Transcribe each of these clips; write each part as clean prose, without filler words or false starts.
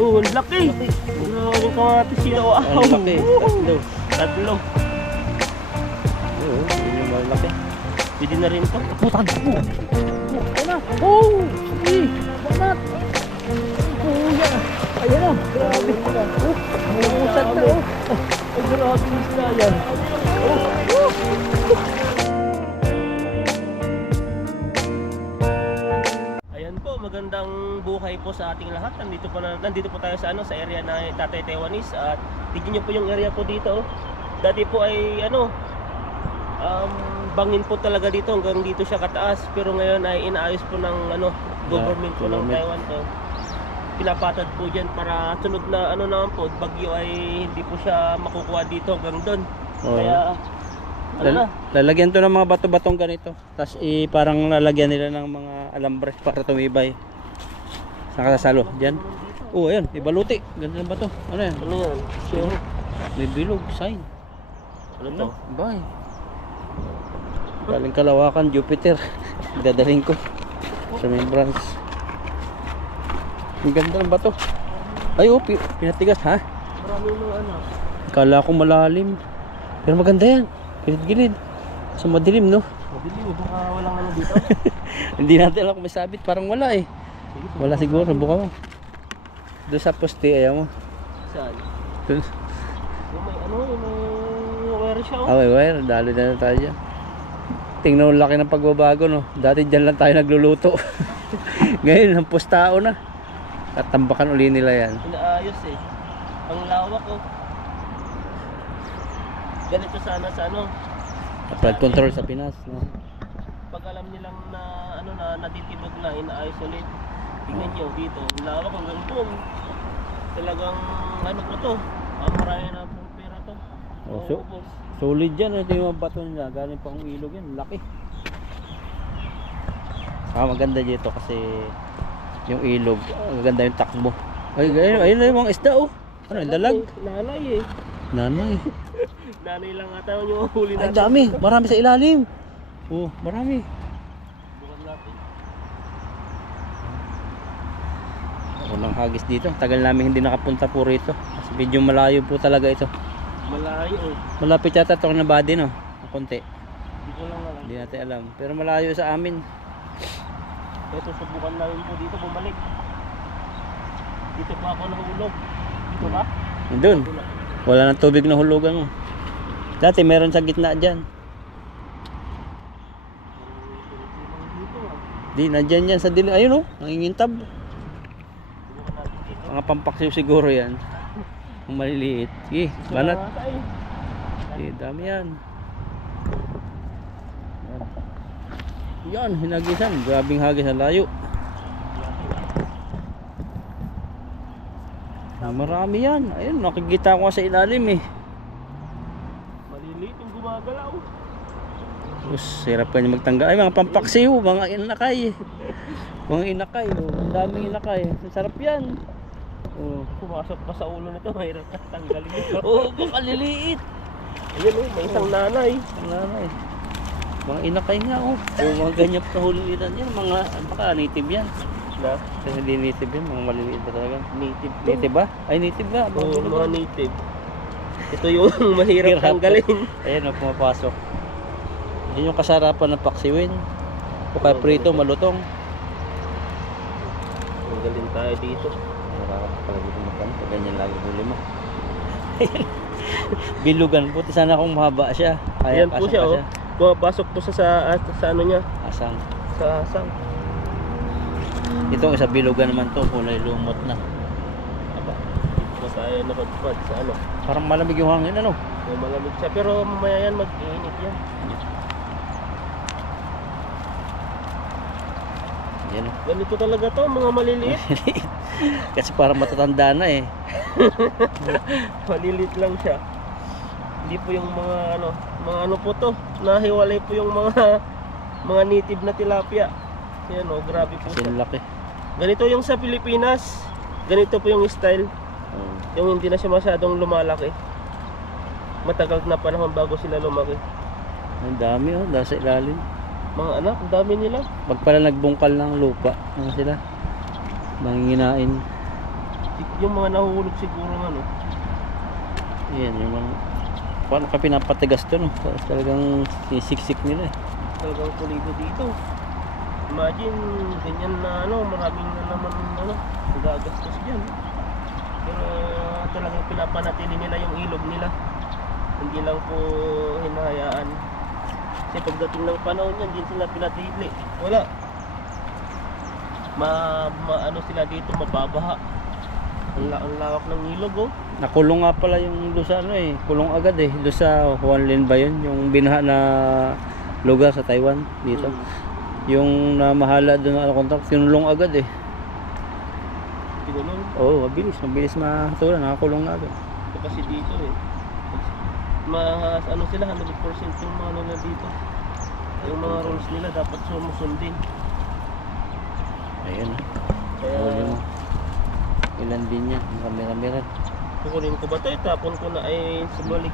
Oh, ang laki. Grabe kamatis siya. Wow. Ang laki. Tatlo. Tatlo. Oo, yun yung malaki. Pwede na rin to. Putan mo. Ayan na. Oh! Sige. Banat. Kuya. Ayan na. Grabe. Oh, umuusad na. Oh. Ay, grabe yung isda yan. Ayan po, magandang buhay po sa ating lahat. Nandito po tayo sa sa area na Tatay Taiwanese at tignan niyo po yung area po dito. Dati po ay bangin po talaga dito hanggang dito siya kataas, pero ngayon ay inaayos po ng government po ng Taiwan to. Pinapatad po diyan para sunod na naman po bagyo ay hindi po siya makukuha dito hanggang doon. Kaya lalagyan to ng mga bato-batong ganito. Tapos parang lalagyan nila ng mga alambre para tumibay. Saan kasasalo? Diyan. Oh, ayan, ibaluti. Ganda ng bato. Ano yan? Ano yan? Sure. May bilog, sign. Ano to? Bye. Galing Kalawakan, Jupiter. Dadalhin ko sa membrance. Ang ganda ng bato. Ay, oh, pinatigas ha. Marami mga Kala ko malalim. Pero maganda yan. Gilid-gilid. So madilim, no? Madilim, baka walang dito. Hindi natin alam kung may sabit. Parang wala eh. Wala siguro. Buka mo. Doon sa poste, ayaw mo. Saan? Doon. May wire siya. Ah, may wire. Dali na tayo dyan. Tingnan mo laki ng pagbabago, no? Dati dyan lang tayo nagluluto. Ngayon, ang postao na. At tambakan uli nila yan. Inaayos eh. Ang lawak oh. Ganito sana sa Flood control sa Pinas, no? pag alam nilang na natitibag na, inaayos ulit. Tingnan nyo dito, ang lawak hanggang doon. Talagang ko to. Marami na pong pera to. Oh, so, solid yan. Ito yung mga bato nila. Galing pang ilog yan. Laki. Maganda dito kasi yung ilog, maganda yung takbo. Ay, ayun na yung mga isda, oh. Ano, yung dalag? Nanay eh. Nanay. Nanay lang ata yung huli Ay, natin. dami. Marami sa ilalim. Oh, marami. Bukan natin. Walang hagis dito. Tagal namin hindi nakapunta po rito. Kasi medyo malayo po talaga ito. Malayo eh. Malapit yata ito na body, no? Konti. Hindi ko lang alam. Hindi natin alam. Pero malayo sa amin. Ito subukan namin po dito bumalik. Dito pa ako nahulog. Dito ba? Doon. Wala nang tubig na hulugan mo. Dati meron sa gitna dyan. Di, nandyan yan sa dilim. Ayun oh, nangingintab. Mga pampaksiw siguro yan. Ang maliliit. Sige, banat. Sige, dami yan. Yan, hinagisan. Grabing hagis na layo. Marami yan. Ayun, nakikita ko sa ilalim eh. Maliliit yung gumagalaw. Hirap ka niya magtangga. Ay, mga pampaksiw, mga inakay. Mga inakay, oh. Ang daming inakay. Sarap yan. Oh. Pumasok pa sa ulo nito, mahirap na tanggalin ito. Oh, baka liliit. Ayun oh, may isang nanay. Ang nanay. Mga inakay nga, oh. Oh, mga ganyan pa hulitan yan. Mga, baka native yan. Na? Kasi hindi native yan. Mga maliliit ba talaga? Native. Native ba? Ay, native ba? Oo, mga native. Ito yung mahirap tanggalin. Ayan, oh, pumapasok. Yan yung kasarapan ng paksiwin. O kaya prito, malutong. Tanggalin tayo dito. Nakakapalagutin mo kami. Ganyan lagi huli mo. Bilugan. Buti sana kung mahaba siya. Kaya Ayan po siya oh. Pumapasok po sa ano niya. Asang. Sa asang. Itong isa bilugan naman to. Kulay lumot na. Aba. Dito pa tayo napadpad sa ano. Parang malamig yung hangin ano. May malamig siya. Pero mamaya yan mag-iinit yan. Yan oh. Ganito talaga to, mga maliliit. Kasi parang matatanda na eh. Maliliit lang siya. Hindi po yung mga ano po to. Nahiwalay po yung mga native na tilapia. Ayan oh, grabe po Kasi siya. laki. Ganito yung sa Pilipinas. Ganito po yung style. Yung hindi na siya masyadong lumalaki. Matagal na panahon bago sila lumaki. Ang dami oh. Nasa ilalim. Mga anak, ang dami nila. Pag pala nagbungkal ng lupa. Ano sila? Manginginain. Yung mga nahuhulog siguro ano. Yan, yung mga... Paano ka pinapatigas to, no? Talagang sisiksik nila eh. Talagang pulido dito. Imagine, ganyan na ano, maraming na naman ano, gagastos dyan. Pero talagang pinapanatili nila yung ilog nila. Hindi lang po hinahayaan. Kasi pagdating ng panahon yan, din sila pinatili. Wala. Ano sila dito, mababaha. Ang lawak ng ilog oh. Nakulong nga pala yung doon sa ano eh. Kulong agad eh. Doon sa Huanlin ba yun? Yung binaha na lugar sa Taiwan dito. Yung namahala doon na kontak, tinulong agad eh. Tinulong? Oo, mabilis mahatulan. Nakakulong na agad. Ito kasi dito eh. Ano sila, 100% yung mga ano na dito. Yung mga rules nila dapat sumusundin. Ayun. Kaya, Huli mo. Ilan din yan? Kamera-mera. kukunin ko ba ito? Tapon ko na ay sa balik.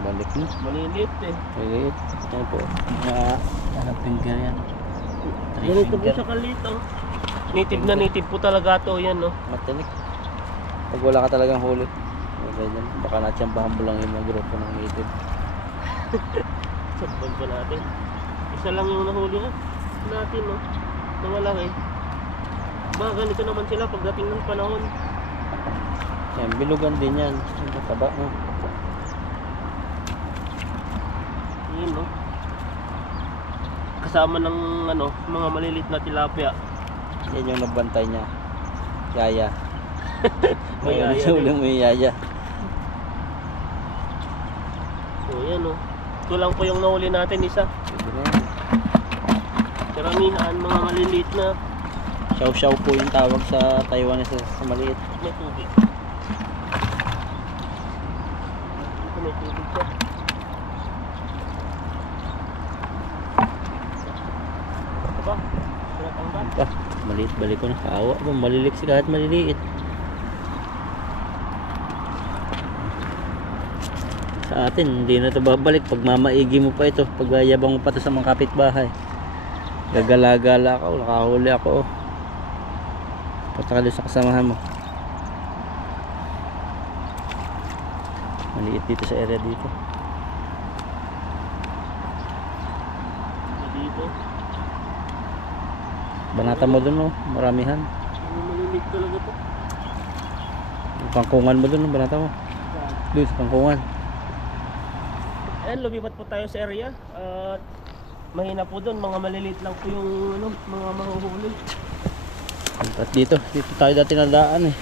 Balik na. Maliliit eh. Maliit. Yan po. Mga finger yan. Ganito po siya kalito. Native po talaga to yan no. Matinik. Pag wala ka talagang huli. Ganyan. Baka natsambahan mo lang yung mga grupo ng native. Sabon pa natin. Isa lang yung nahuli natin no. Na malaki. Mga ganito naman sila pagdating ng panahon. Yan, bilugan din yan. Ang mataba mo. Yun no. Kasama ng ano, mga malilit na tilapia. Yan yung nagbantay niya. Yaya. May yaya Sa uling may yaya. So yan no. Ito lang po yung nahuli natin isa. Pwede na yan. Karamihan mga maliliit na Xiao-xiao po yung tawag sa Taiwan sa maliit. may tubig. Ito may tubig siya. Ito ba? Sinatanggal. Maliit balik ko na. Kaawa po. Malilik si kahit maliliit. Sa atin, hindi na ito babalik. Pag mamaigi mo pa ito. Pag yabang mo pa ito sa mga kapitbahay. Gagala-gala ako. Nakahuli ako. Punta ka doon sa kasamahan mo. Maliit dito sa area dito. Dito. Banata mo doon, no? Maramihan. Yung maliliit talaga to. Yung kangkungan mo doon, no? Banata mo. Doon sa kangkungan. Ayan, lumipat po tayo sa area. At mahina po doon, mga maliliit lang po yung ano, mga mahuhuli. At dito tayo dati nadaan eh.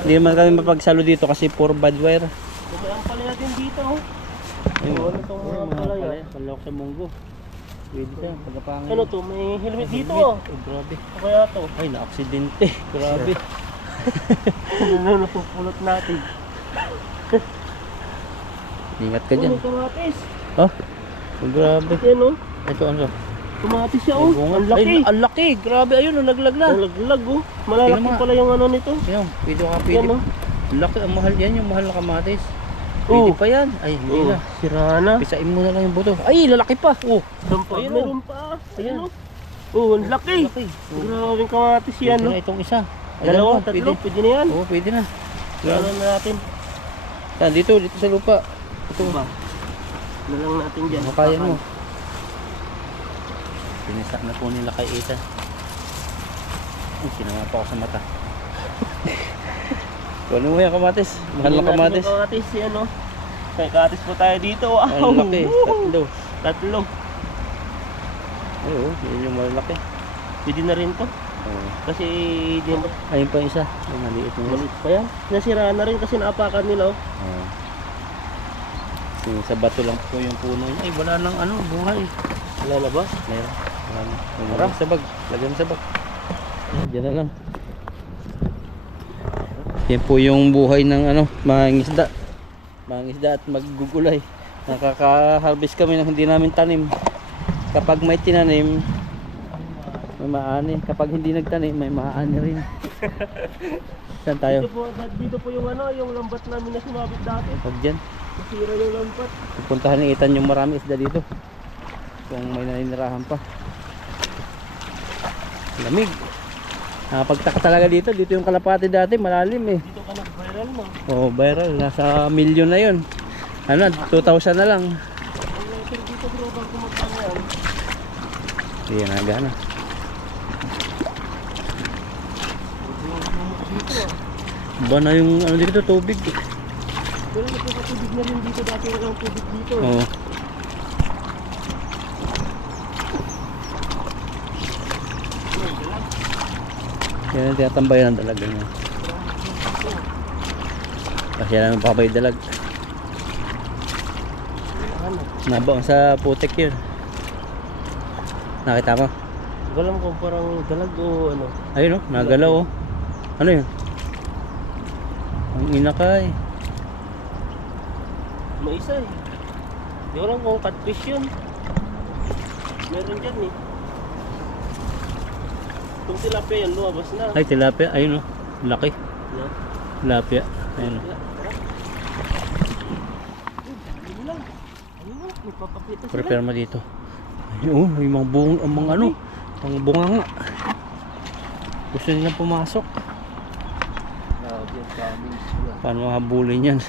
Hindi naman kami mapagsalo dito kasi puro bad wire. Kumayang pala natin dito. Ayun, Ano itong mga palaya? Palok sa munggo. Pwede ka, pagkapangin. Ano to? May helmet dito oh. Oh, grabe. Ano kaya to? Ay, na-aksidente. Grabe. Ano napupulot natin? Ingat ka dyan. May kamatis. Oh, grabe. Yan oh. Ito ano? Kamatis siya oh. Ang laki. Ay, ang laki. Grabe, ayun, nalaglag na. Ang laglag oh. Malalaki Tingnan mo. pala yung ano nito. Yan, pwede ka Yan pwede. oh. Ang laki, ang mahal yan, yung mahal na kamatis. Pwede Oh. pa yan. Ay, hindi Oh, na. sira na. Pisain mo na lang yung buto. Ay, lalaki pa. Oh, Meron pa. Ayun, Meron pa. Ayan oh. Oh, ang laki. laki. Oh, Grabing kamatis yan pwede no. na itong isa. Dalawa, Pwede. tatlo. Pwede na yan. Oo, pwede na. Ano na natin? Yan, dito sa lupa. Ito ba? Na lang natin dyan. Makayan mo. Pinisak na po nila kay Ethan. Ay, sinama pa ako sa mata. Kunin mo yung kamatis. Mahal na kamatis. Kamatis yan no. May kamatis po tayo dito. Wow. Ang laki. Tatlo. Tatlo. Ay, oo. Yun yung malaki. Pwede na rin to. Oo. Kasi di mo Ayun pa isa. Ay, maliit na yun. malit pa yan. Nasira na rin kasi naapakan nila oh. Oo. Yung sa bato lang po yung puno niya. Ay, wala nang ano, buhay. Wala na ba? Meron. Wala na. Lagyan sa bag. Lagyan sa bag. Diyan na lang. Yan po yung buhay ng ano, mangingisda. Mangingisda at maggugulay. Nakaka-harvest kami ng hindi namin tanim. Kapag may tinanim, may maani. Kapag hindi nagtanim, may maani rin. Saan tayo? Dito po yung ano, yung lambat namin na sumabit dati. Pag dyan. Nasira yung lambat. Pupuntahan ni Ethan yung marami isda dito. Kung may naninirahan pa. Lamig. Nakapagtaka talaga dito. Dito yung kalapati dati, malalim eh. Dito ka nag-viral no? Oh, viral. Nasa milyon na yun. Ano, 2,000 na lang. Pero dito bro, bago magkano yan? Hindi na gana. Dito ah. Ba na yung ano dito, tubig. Pero nagkakatubig na rin dito, dati walang tubig dito. Oo. Yan ang tinatambayan ng dalag niya. Kasi yan ang papay dalag. Nabaon sa putik yun. Nakita mo? Walang kung parang dalag o ano. Ayun oh, nagalaw oh. Ano yun? Ang inakay. May isa eh. Di ko lang kung catfish yun. Meron dyan eh. Kung tilapia yan, lumabas na. Ay, tilapia. Ayun oh. Laki. No? Tilapia. Ayun oh. Ayun lang. Ayun lang. Magpapakita sila. Prepare mo dito. Ayun oh, may mga buong, ang mga ano. Ang bunga nga. Gusto nilang pumasok. Grabe ang daming sila. Paano habulin yan?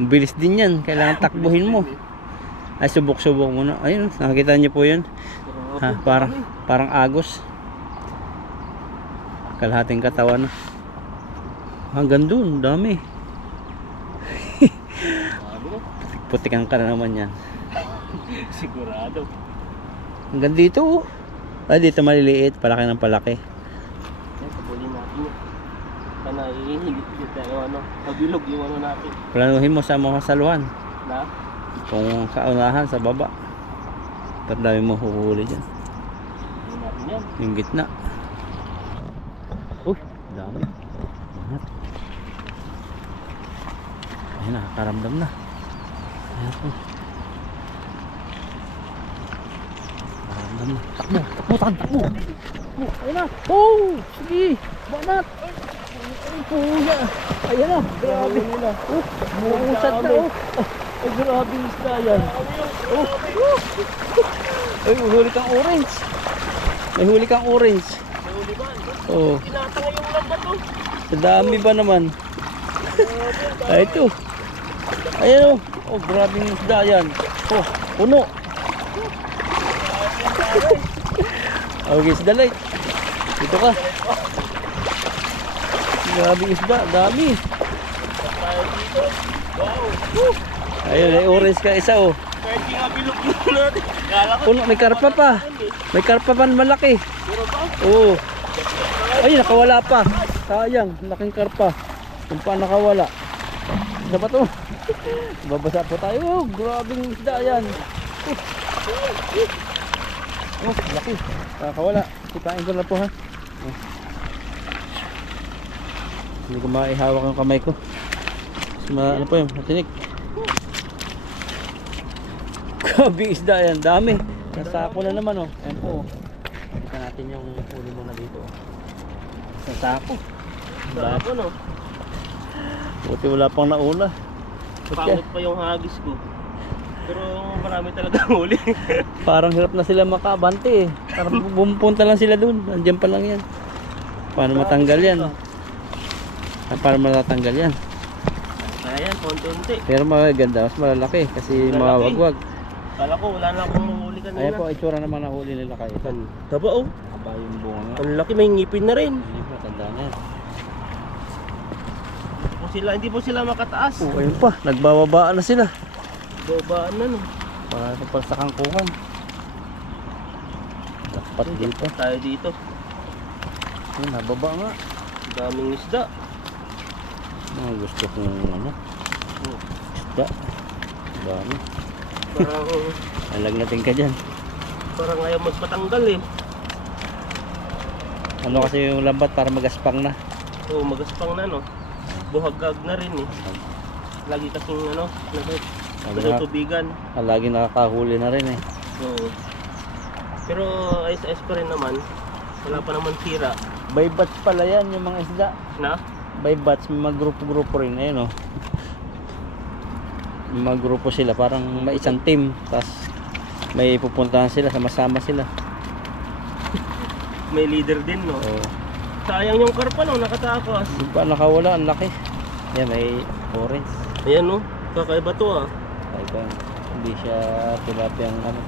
Ang bilis din yan. Kailangan takbuhin mo. Ay, subok-subok muna. Ayun, nakikita niyo po yan. Ha, parang agos. Kalahating katawan. Hanggang dun, dami. Putikan ka na naman yan. Sigurado. Hanggang dito oh. Ay, dito maliliit. Palaki ng palaki. Yan, pabulin natin yun. Kana ihihigit tayo ano. Pabilog yung ano natin. Planuhin mo sa mga saluhan. Na? Kung sa unahan, sa baba. Tandami mo huhuli dyan. Pabulin natin yan. Yung gitna. Uy, dami. Banat. Ayun, nakakaramdam na. Ayan po. Nakakaramdam na. Takbo, takbo, takbo. Takbo, ayun na. Oh, sige. Banat. Ay, puya. Ayan na, grabe. Oh, muusad na oh. Ay, grabe yung isda yan. Oh. Ay, may huli kang orange. May huli kang orange. May huli ba? Oh, Tinatanga yung lambat oh. sa dami ba naman? Ay, ito. Ayan oh. Oh, grabe yung isda yan. Oh, puno. Okay, isda light. Dito ka. Grabe yung isda, dami. Tayo dito. Wow. Ayun, may orange ka isa oh. Kahit di nga bilog yun natin. Kala ko. Puno, may karpa pa. May karpa pa malaki. Pero ba? Oo. Ay, nakawala pa. Sayang, laking karpa. Kung pa nakawala. Isa pa to. Babasa po tayo. Oh, grabing isda yan. Oh, laki. Nakawala. Kitain ko na po ha. Oh. Hindi ko maihawak yung kamay ko. Ano po yun? Matinik. Grabe isda yan. Dami. Nasako na naman oh. Ayan po. Ika natin yung uli muna dito. Nasako. Sako no? Buti wala pang nauna. Pangit pa yung hagis ko. Pero marami talaga huli. Parang hirap na sila makabante eh. Parang bumupunta lang sila dun. Andiyan pa lang yan. Paano matanggal yan? Paano matatanggal yan? Ayan, konti-unti. Pero maganda. Mas malalaki kasi Malalaki. mawagwag. Kala ko wala na akong mahuli kanina. Ayan po, itsura naman nahuli nila kayo. Taba oh. Aba yung bunga nga. Ang laki, may ngipin na rin. Hindi po, tanda na yan. Hindi po sila makataas. Oh, ayun pa. Nagbababaan na sila. Babaan na no. Para sa kangkungan. Dapat dito. Tayo dito. Ayun, nababa nga. Daming isda. Gusto kong ano. Isda. Dami. Parang, Alagnatin ka dyan. parang ayaw magpatanggal eh. Ano kasi yung lambat para magaspang na. Oo, magaspang na no. Buhagag na rin eh. Lagi kasing ano, natutubigan. Lagi nakakahuli na rin eh. Oo. Pero ayos-ayos pa rin naman. Wala pa naman sira. By batch pala yan yung mga isda. Na? By batch, may mga grupo-grupo rin. Ayun o. May mga grupo sila. Parang may isang team. Tapos may pupuntahan sila. Sama-sama sila. May leader din no. So, Sayang yung karpa no, nakatakas. Di ba nakawala? Ang laki. Yan, may orange. Ayan no, kakaiba to ah. Ay ba, hindi siya tilapiyang ano,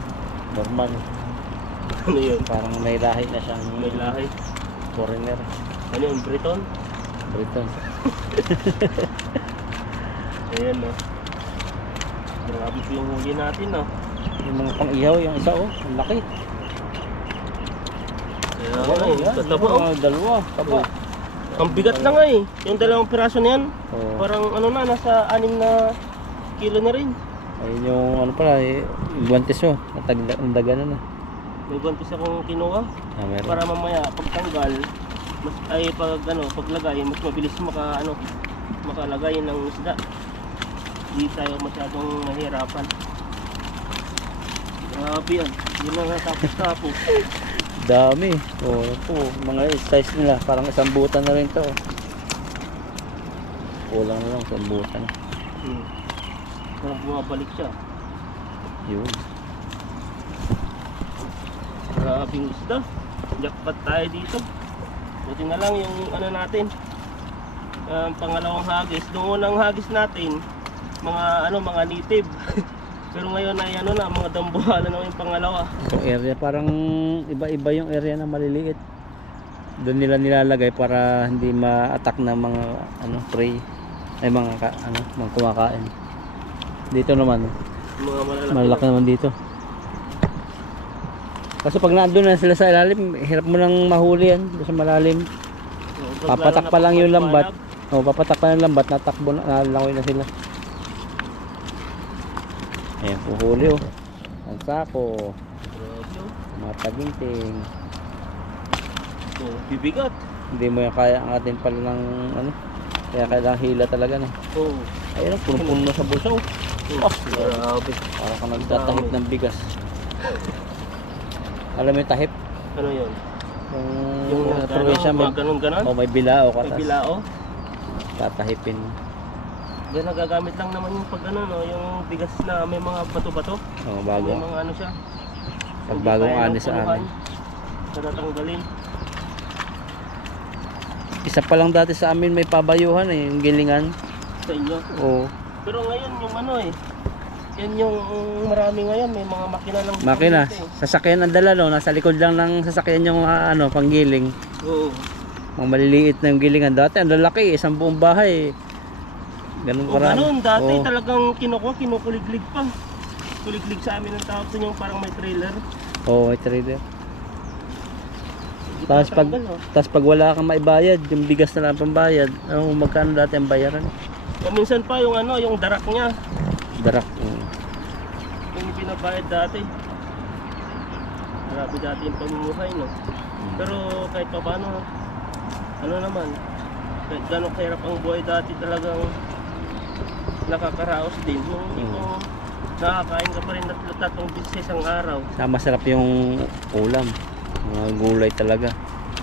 normal. Ano yun? Parang may lahi na siyang May lahi. foreigner. Ano yun, Briton? Briton. Ayan no. Grabe po yung huli natin no. Yung mga pang-ihaw, yung isa oh, ang laki. Kaya nga eh, tataba oh. Dalawa, taba. Ang bigat na nga eh. Yung dalawang piraso na yan, Oh. parang ano na, nasa 6 na kilo na rin. Ayun yung ano pala, guantes oh, natagdaga na. May guantes akong kinuha Meron. para mamaya pagtanggal, mas ay pag ano, paglagay mas mabilis makalagay ng isda. Hindi tayo masyadong nahihirapan. Grabe yan. Hindi na natapos-tapos. Dami. Oh, po, mga size nila, parang isang butan na rin to. Kulang na lang isang butan. Parang bumabalik siya. Yun. Grabing isda. Jackpot tayo dito. Buti na lang yung ano natin. Pangalawang hagis. Noong unang hagis natin, mga native. Pero ngayon ay ano na, mga dambuhala na yung pangalawa. Itong area parang iba-iba yung area na maliliit. Doon nila nilalagay para hindi ma-attack ng mga ano prey ay mga kumakain. Dito naman Mga malaki naman dito. Kasi pag nandun na sila sa ilalim, hirap mo nang mahuli yan doon sa malalim. Papatak pa lang yung lambat. O papatak pa yung lambat, natakbo na, nalangoy na sila. Ayan, puhuli oh. Ang sako, mga taginting. So, bibigat. Hindi mo yan kaya ang atin pala ng ano. Kaya kailangan hila talaga na. Oh. Ayun, punong-puno na sa bulsa oh. Grabe. Parang ka nagtatahip ng bigas. Alam mo yung tahip? Ano yun? Yung probinsya may, ganun-ganon? may bilao ka. May Tas bilao? tatahipin. Then nagagamit lang naman yung pag ano, no, yung bigas na may mga bato-bato. Oh, May bago. mga ano siya. Pag Hindi bagong kaya ani ng sa punuhan. amin. Natatanggalin. Isa pa lang dati sa amin may pabayuhan eh, yung gilingan. Sa inyo. Oo. Pero ngayon yung ano eh. Yan yung marami ngayon. May mga makina lang. Makina, dito eh. sasakyan ang dala no, nasa likod lang ng sasakyan yung panggiling. Oo. Mga maliliit na yung gilingan. Dati ang lalaki, isang buong bahay. Ganun O parang. ganun, dati Oo. talagang kinukuliglig pa. Kuliglig sa amin ang tawag sa yung parang may trailer. Oo, may trader. Hindi Tapos pag, tatanggal, no? tapos pag wala kang maibayad, yung bigas na lang pambayad, magkano dati ang bayaran? O minsan pa yung ano, yung darak niya. Darak. Yung binabayad dati. Grabe dati yung pamumuhay, no? Pero kahit pa paano, ano naman, kahit gano'ng kahirap ang buhay dati talagang nakakaraos din. Yung hindi mo nakakain ka pa rin na 3 beses sa isang araw. Masarap yung ulam. Mga gulay talaga.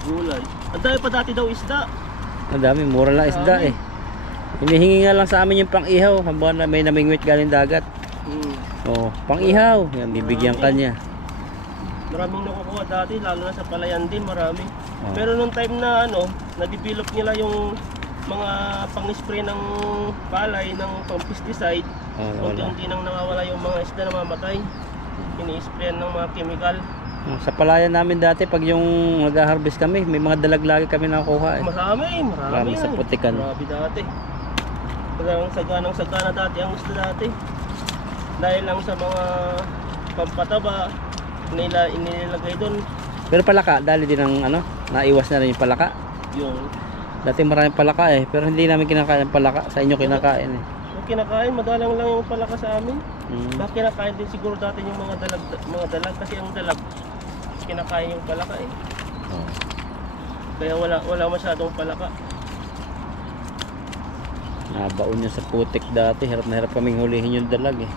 Gulay. Ang dami pa dati daw isda. Ang dami, mura lang isda Dami. eh. Hinihingi nga lang sa amin yung pang-ihaw habang na may namingwit galing dagat. Oh, pang-ihaw. Yan, bibigyan ka niya. Maraming nakukuha dati, lalo na sa palayan din, marami. Oh. Pero nung time na ano, na-develop nila yung mga pang-spray ng palay, ng pang-pesticide, Oh, wala. unti-unti nang nawawala yung mga isda na mamatay. Ini-sprayan ng mga chemical. Sa palayan namin dati, pag yung nag-harvest kami, may mga dalag lagi kami nakuha eh. Marami Marami sa yan. putikan. Marami dati. Talagang saganang-sagana dati ang gusto dati. Dahil lang sa mga pampataba, inilagay doon Pero palaka, dali din ang naiwas na rin yung palaka. yung Dati maraming palaka eh, pero hindi namin kinakain ang palaka. Sa inyo kinakain eh. yung kinakain, madalang lang yung palaka sa amin. Mm. Bakit kinakain din siguro dati yung mga dalag kasi ang dalag kinakain yung palaka eh. Oh. Kaya wala masyadong palaka. Nabaon yun sa putik dati. Hirap na hirap kaming hulihin yung dalag eh.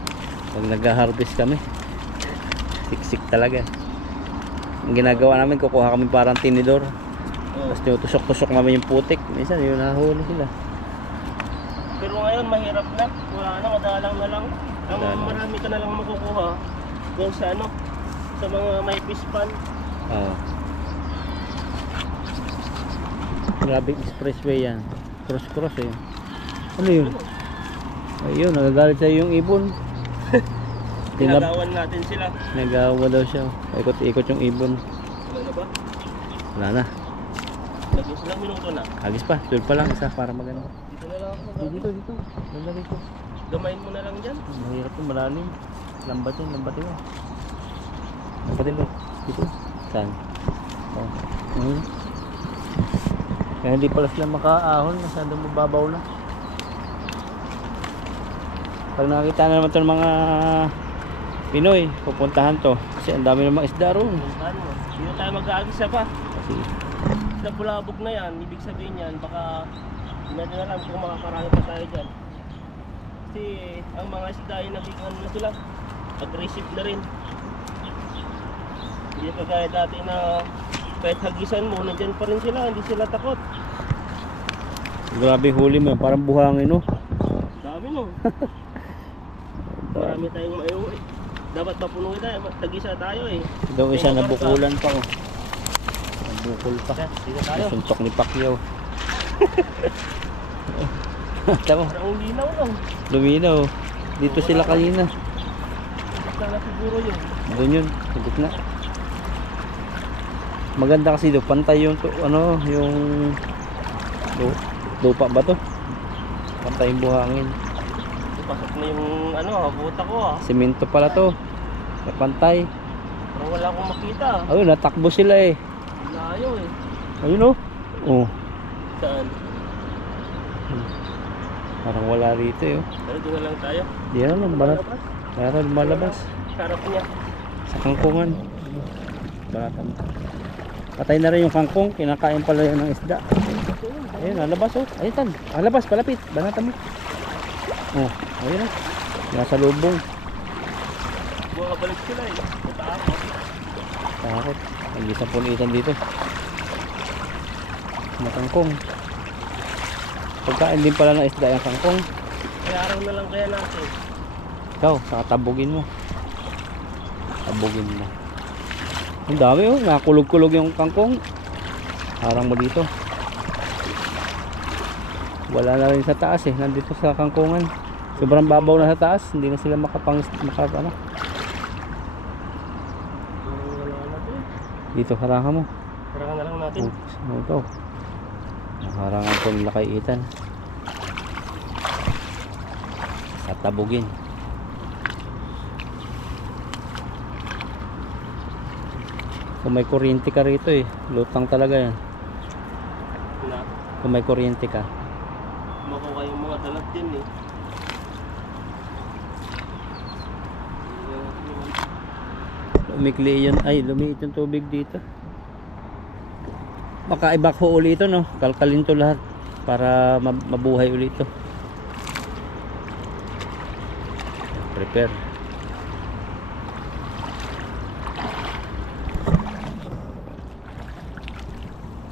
Pag nag-harvest kami, siksik talaga. Ang ginagawa namin, kukuha kami parang tinidor. Oh. Tapos tusok-tusok namin yung putik. Minsan yun nahuli sila. Pero ngayon mahirap na. Wala na, madalang na lang. Ang Madalang. marami ka na lang makukuha doon sa sa mga may fish pan. Oo. Grabing expressway yan. Cross eh. Ano yun? Ayun, nagagalit sa'yo yung ibon. Tinagawan natin sila. Nagawa daw siya. Ikot-ikot yung ibon. Wala na ba? Wala na. Lagyan silang minuto na. Agis pa. Sul pa lang. Isa para maganda. Dito na lang ako. Dito. Ganda rito. Gamayin mo na lang dyan. Mahirap yung malalim. Lambat yun. Lambat yun. Dito. Saan? Oh. Kaya hindi pala sila makaahon. Masyadong mababaw na. Pag nakakita na naman ito ng mga Pinoy, pupuntahan to. Kasi ang dami ng mga isda roon. Puntahan mo. Dito tayo mag-aagisa pa. Kasi Sa bulabog na yan, ibig sabihin yan, baka hindi natin alam kung makakarami pa tayo dyan. Kasi ang mga isda ay naging na sila. Aggressive na rin. Hindi kagaya dati na kahit hagisan mo, nandyan pa rin sila, hindi sila takot. grabe huli mo. Parang buhangin no. Dami no. Marami tayong maiuwi. Dapat mapunuin tayo, tag-isa tayo eh. Daw isa nabukulan pa oh. Nabukol pa. Dito tayo. Suntok ni Pacquiao. Tama. Parang linaw lang. Luminaw. Dito sila kanina. Sana siguro yun. Doon yun. Sa gitna. Maganda kasi doon. Pantay yung yung lupa ba to? Pantay yung buhangin. Pasok na yung buta ko ah. Semento pala to. Pantay. Parang wala akong makita. Ayun, natakbo sila eh. Layo eh. Ayun oh. Oh. Saan? Parang wala rito eh. Oh. Pero doon na lang tayo. Di na lang. Meron malabas. Sarap niya. Sa kangkungan. Baratan. Patay na rin yung kangkong. Kinakain pala yun ng isda. Ayun, nalabas oh. Ayun tan. Alabas, palapit. Banatan mo. Oh, ayun na. Nasa lubong. Bumabalik sila eh. Natakot. Takot. Ang isang punitan dito. Kangkong. Pagkain din pala ng isda yung kangkong. Kaya araw na lang kaya natin. Ikaw, saka tabugin mo. Tabugin mo. Ang dami oh. Nakulog-kulog yung kangkong. Harang mo dito. Wala na rin sa taas eh. Nandito sa kangkungan. Sobrang babaw na sa taas. Hindi na sila Wala na to eh. Dito, harangan mo. Harangan na lang natin. Ano ito? Harangan ko nila kay Ethan. At tabugin. Kung may kuryente ka rito eh. Lutang talaga yan. Na. Kung may kuryente ka. Makuha yung mga dalag din eh. Lumikli yun. Ay, lumiit yung tubig dito. Baka i-backhoe ulit ito, no? Kalkalin to lahat para mabuhay ulit ito. Prepare.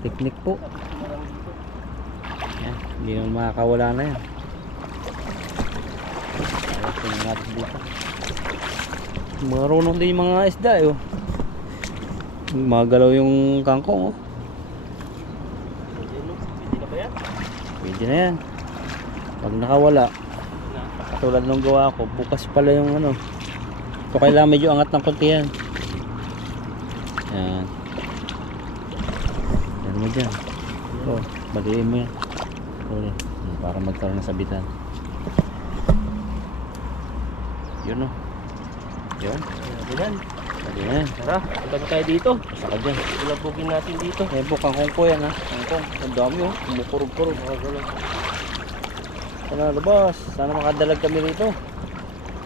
Teknik po. Yan, hindi naman makakawala na yan. Ayos, tingnan natin dito. Marunong din yung mga isda eh, oh. Magalaw yung kangkong oh. Pwede na ba yan? Pwede na yan. Pag nakawala, katulad nung gawa ko, bukas pala yung ito kailangan medyo angat ng konti yan. Yan. Yan mo dyan. Ito, baliin mo yan. Para magkaroon ng sabitan. Yun oh. Yun. Yan. Pwede na yan. Tara, punta na tayo dito. Saka dyan. Bulabugin natin dito. Ayan po, kangkong po yan ha. Kangkong. Ang dami oh. Kumukurog-kurog. Sana labas. Sana makadalag kami rito.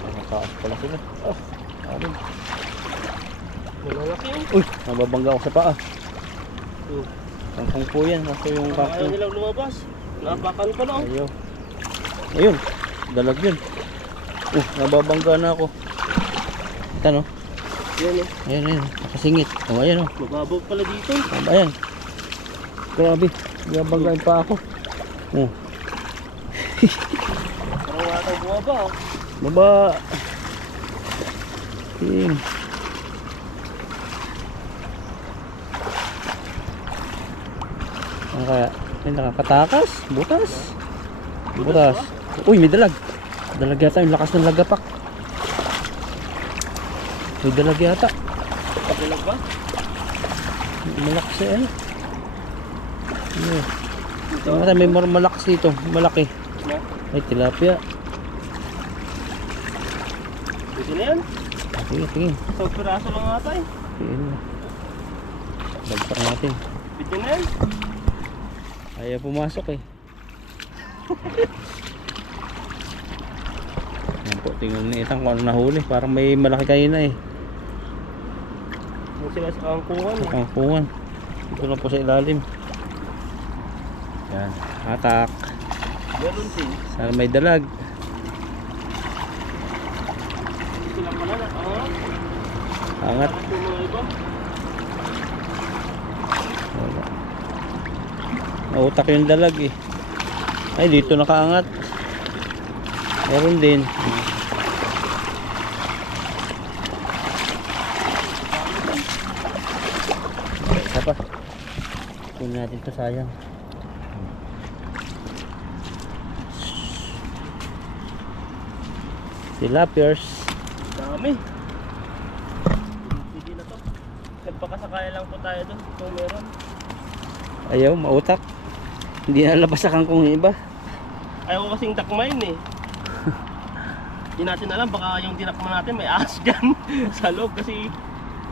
Nakakaas pala sila. Oh, amin. Malalaki yun. Uy, nababangga ako sa paa. Kangkong po yan. Nasa yung Ayaw kangkong. nilang lumabas. Naapakan pa na oh. Ayaw. Ayun. Dalag yun. Nababangga na ako. Ito no. Yan eh. Ayan. Nakasingit. Oh, ayan oh. Mababaw pala dito. Ayan. Grabe. Nababanggain pa ako. Oh. Parang wala tayong bumaba oh. Baba. Team. Ano kaya? Ay, nakakatakas. Butas. Butas. Uy, may dalag. Dalag yata. Yung lakas ng lagapak. May dalag yata. Pagdalag ba? Malakas eh. Ano? May malakas dito. Malaki. Na? Ay, tilapia. Dito na yan. Sige, tingin. Isang piraso lang ata eh. Tingin na. Bagpak natin. Dito na yan. Ayaw pumasok eh. Yan po, tingnan ni Itang kung ano nahuli. Parang may malaki kanina eh. Yung sila sa kangkungan eh. Kangkungan. Dito na po sa ilalim. Yan. Hatak. Meron din. Sana may dalag. Sila pala na. Angat. Tapos yung mga iba. Wala. Nautak yung dalag eh. Ay, dito nakaangat. Meron din. Isa pa. Kunin natin to, sayang. Tilapiers. Dami. Sige na to. Nagpakasakaya lang po tayo doon kung meron. Ayaw, mautak. Hindi nalabas sa kangkong yung iba. Ayaw ko kasing takmain eh. Hindi natin alam, baka yung dinakma natin may ahas dyan sa loob kasi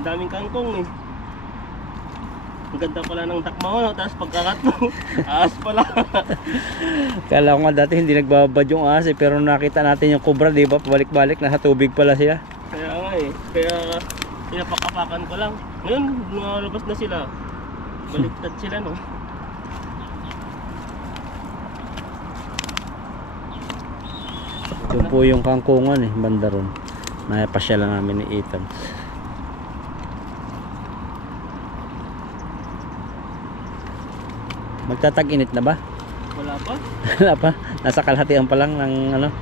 daming kangkong eh. Ang ganda pala ng takma mo, no? Tapos pagkakat mo, ahas pala. Kala ko nga dati hindi nagbabad yung ahas eh, pero nakita natin yung cobra, di ba? Pabalik-balik, nasa tubig pala siya. Kaya nga eh, kaya pinapakapakan ko lang. Ngayon, lumalabas na sila. Baliktad sila no. Ito po yung kangkungan eh, banda ron. Napasya lang namin ni Ethan. Magtatag-init na ba? Wala pa. Wala pa. Nasa kalahatian pa lang ng ano,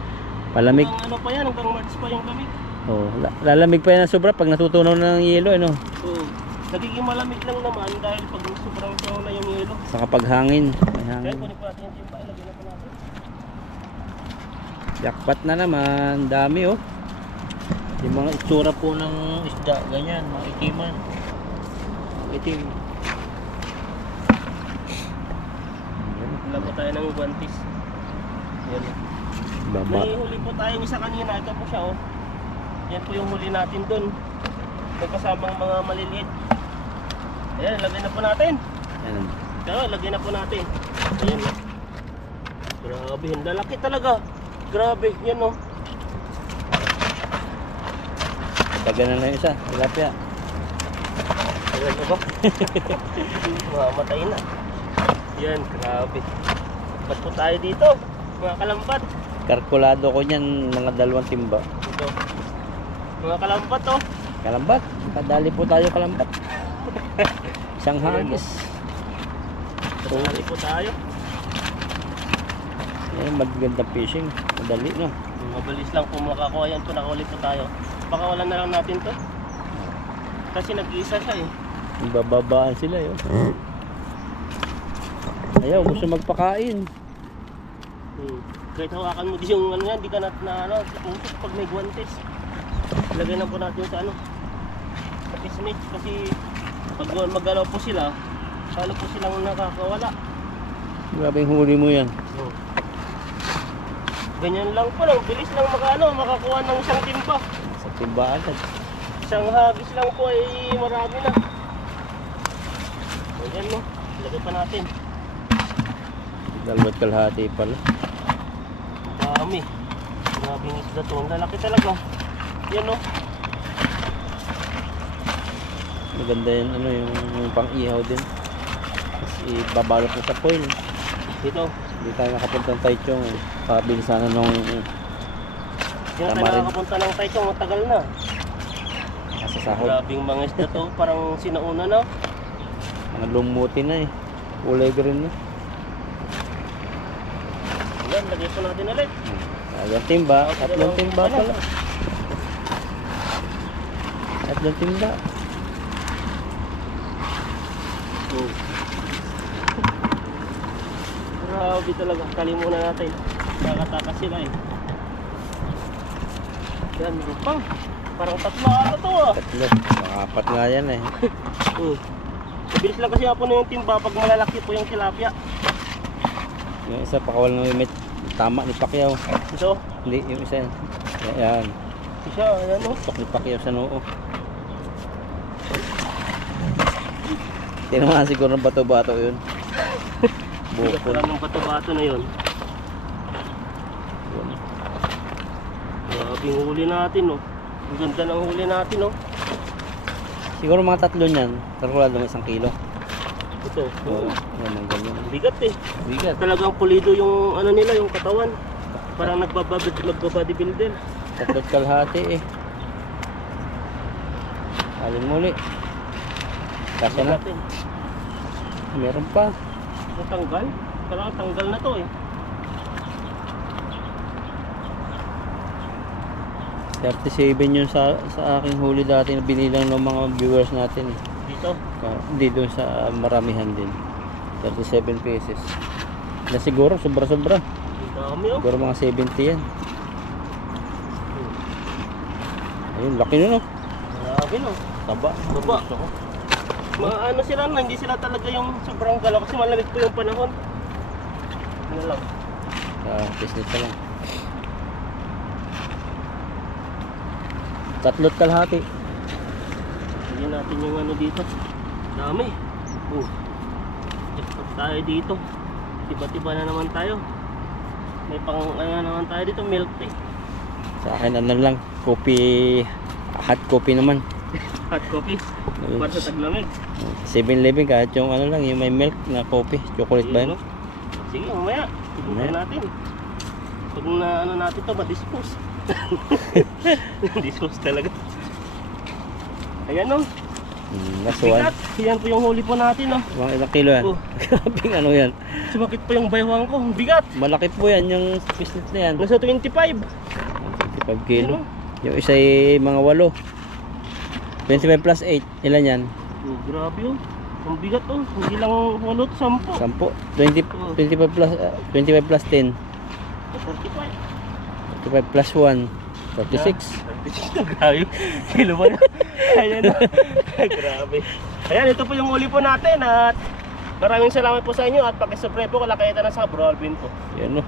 palamig. Hanggang ano pa yan, hanggang March pa yung lamig. Oh, lalamig pa yan ng sobra pag natutunaw na ng yelo, ano. Oo. Nagiging malamig lang naman dahil pag sobrang saw na yung yelo. Sa kapag hangin, may Kaya hangin. kunin po natin yung timba, ilagay na po natin. Jackpot na naman, dami oh. Yung mga itsura po ng isda, ganyan, mga ikiman. Itim. Wala po tayo ng guantes. Yan. Baba. May huli po tayong isa kanina. Ito po siya oh. Yan po yung huli natin dun. May kasamang mga maliliit. Ayan, lagay na po natin. Yan. Ito, lagay na po natin. Ayan oh. Grabe, ang lalaki talaga. Grabe, yan oh. Taga na lang isa, tilapia. Ayan na ba? Mamatay na. Yan, grabe. Ba't po tayo dito? Mga kalambat. Kalkulado ko niyan, mga 2 timba. Ito. Mga kalambat oh. Kalambat, kadali po tayo kalambat. Isang hagis. Madali po tayo. Yan, magandang fishing. Madali no. Mabilis lang po makakuha yan po. Nakaulit po tayo. Pakawalan na lang natin to. Kasi nag-iisa siya eh. Bababaan sila yun. Ayaw, gusto magpakain. Kahit hawakan mo din yung ano yan, di ka na ano, utok pag may guantes. Ilagay na po natin sa ano, sa pismate kasi pag magalaw po sila, paano po silang nakakawala. Grabe yung huli mo yan. Ganyan lang po lang, bilis lang makakuha ng isang timba. Sa timba agad. Isang hagis lang po ay marami na. Ayan no, ilagay pa natin. 2 kalahati pala. Dami. Grabing isda to. Ang lalaki talaga. Yan no. Maganda yun, ano, yung pang-ihaw din. Tapos ibabalot mo sa foil. Dito. Hindi tayo nakapunta ng Taichung. Pabili sana nung Yan tayo Tamarin. nakakapunta ng Taichung. Matagal na. nasa sahod. Grabing mga isda to. Parang sinauna na. Mga lumuti na eh. Kulay green na. Yan, lagay po natin ulit. Ayan timba. 3 timba pala. 3 timba. Grabe talaga. Tali muna natin. Nakatakas sila eh. Yan, meron pa. Parang tatlo ata to ah. Tatlo. Apat nga yan eh. Mabilis lang kasi ako na yung timba pag malalaki po yung tilapia. Yung isa pakawal ng limit. Tama ni Pacquiao. Ito, Hindi, yung isa yan. Yan. siya, ayan o. Tok ni Pacquiao sa noo. Tinamaan siguro ng bato-bato yun. Bigat Bukol. lang ng bato-bato na yun. Grabe yung huli natin, oh. Ang ganda ng huli natin, oh. Siguro mga tatlo niyan. Kalkulado ng 1 kilo. Ito, Oo. Yan ang ganyan. bigat eh. Bigat. Talagang pulido yung ano nila, yung katawan. Parang nagbodybuilder. Tatlot kalahati eh. Alin muli. Kasi na. Natin. Meron pa. Ang tanggal. Parang tanggal na to eh. 37 yun sa aking huli dati na binilang ng mga viewers natin. Dito. Hindi doon sa maramihan din. 37 pesos. Na siguro sobra-sobra. Ang dami oh. Siguro mga 70 yan. Ayun, laki nun oh. Grabe no. Taba. Baba. Mga ano sila na, hindi sila talaga yung sobrang galaw kasi malamig po yung panahon. Ano lang. Business pa lang. Tatlot kalahati. Hindi natin yung ano dito. Dami. Jackpot tayo dito. Tiba-tiba na naman tayo. May pang ano naman tayo dito, milk tea. Sa akin ano lang, coffee, hot coffee naman. Hot coffee. Para sa taglamig. 7-Eleven kahit yung ano lang, yung may milk na coffee, chocolate ba yun? Sige, mamaya. Ibukan Mamaya. natin. Pag na ano natin to, ma-dispose. Dispose talaga. Ayan o. Last one. Bigat. Yan po yung huli po natin o. Mga ilang kilo yan? Oh. Grabing ano yan. Sumakit po yung baywang ko. Bigat. Malaki po yan, yung business na yan. Nasa 25. 25 kilo. Yung isa ay mga 8. 25 plus 8. Ilan yan? Oh, grabe oh. Ang bigat oh. Hindi lang 8, 10. 10. 25 plus 25 plus 10. 35. 25 plus 1. 36. 36. Grabe. Kilo ba na? Ayan na. Grabe. Ayan, ito po yung huli po natin at maraming salamat po sa inyo at pakisubscribe po kung nakita na sa Bro Alvin po. Yan o.